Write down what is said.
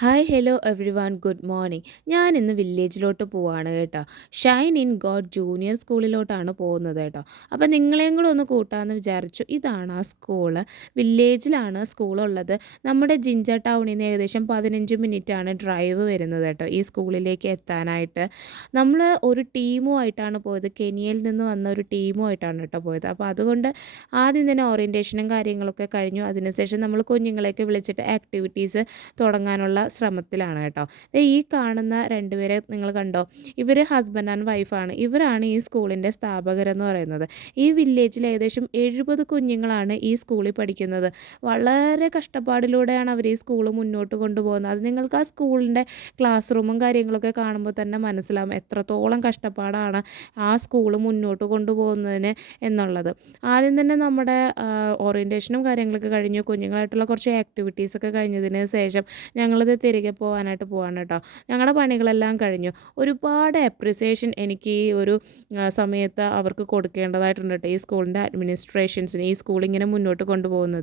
Hi hello every one good morning. ഞാൻ ഇന്ന് വില്ലേജിലോട്ട് പോവാണ് കേട്ടോ. ഷൈൻ ഇൻ ഗോഡ് ജൂനിയർ സ്കൂളിലോട്ടാണ് പോകുന്നത് കേട്ടോ. അപ്പോൾ നിങ്ങളെയും കൂടെ ഒന്ന് കൂട്ടാമെന്ന് വിചാരിച്ചു. ഇതാണ് ആ സ്കൂള്. വില്ലേജിലാണ് സ്കൂളുള്ളത്. നമ്മുടെ ജിഞ്ച ടൗണിൽ നിന്ന് ഏകദേശം 15 മിനിറ്റാണ് ഡ്രൈവ് വരുന്നത് കേട്ടോ ഈ സ്കൂളിലേക്ക് എത്താനായിട്ട്. നമ്മൾ ഒരു ടീമുമായിട്ടാണ് പോയത്. കെനിയയിൽ നിന്ന് വന്ന ഒരു ടീമുമായിട്ടാണ് കേട്ടോ പോയത്. അപ്പോൾ അതുകൊണ്ട് ആദ്യം തന്നെ ഓറിയൻറ്റേഷനും കാര്യങ്ങളൊക്കെ കഴിഞ്ഞു. അതിനുശേഷം നമ്മൾ കുഞ്ഞുങ്ങളെയൊക്കെ വിളിച്ചിട്ട് ആക്ടിവിറ്റീസ് തുടങ്ങാനുള്ള ശ്രമത്തിലാണ് കേട്ടോ. ദേ ഈ കാണുന്ന 2 പേരെ നിങ്ങൾ കണ്ടോ? ഇവർ ഹസ്ബൻഡ് ആൻഡ് വൈഫാണ്. ഇവരാണ് ഈ സ്കൂളിൻ്റെ സ്ഥാപകരെന്ന് പറയുന്നത്. ഈ വില്ലേജിൽ ഏകദേശം 70 കുഞ്ഞുങ്ങളാണ് ഈ സ്കൂളിൽ പഠിക്കുന്നത്. വളരെ കഷ്ടപ്പാടിലൂടെയാണ് അവർ ഈ സ്കൂൾ മുന്നോട്ട് കൊണ്ടുപോകുന്നത്. അത് നിങ്ങൾക്ക് ആ സ്കൂളിൻ്റെ ക്ലാസ് റൂമും കാര്യങ്ങളൊക്കെ കാണുമ്പോൾ തന്നെ മനസ്സിലാവും എത്രത്തോളം കഷ്ടപ്പാടാണ് ആ സ്കൂൾ മുന്നോട്ട് കൊണ്ടുപോകുന്നതിന് എന്നുള്ളത്. ആദ്യം തന്നെ നമ്മുടെ ഓറിയൻറ്റേഷനും കാര്യങ്ങളൊക്കെ കഴിഞ്ഞു. കുഞ്ഞുങ്ങളായിട്ടുള്ള കുറച്ച് ആക്ടിവിറ്റീസൊക്കെ കഴിഞ്ഞതിന് ശേഷം ഞങ്ങളിത് തിരികെ പോകാനായിട്ട് പോവാണ് കേട്ടോ. ഞങ്ങളുടെ പണികളെല്ലാം കഴിഞ്ഞു. ഒരുപാട് അപ്രിസിയേഷൻ എനിക്ക് ഈ ഒരു സമയത്ത് അവർക്ക് കൊടുക്കേണ്ടതായിട്ടുണ്ട് കേട്ടോ. ഈ സ്കൂളിൻ്റെ അഡ്മിനിസ്ട്രേഷൻസിന് ഈ സ്കൂളിങ്ങനെ മുന്നോട്ട് കൊണ്ടുപോകുന്നത്.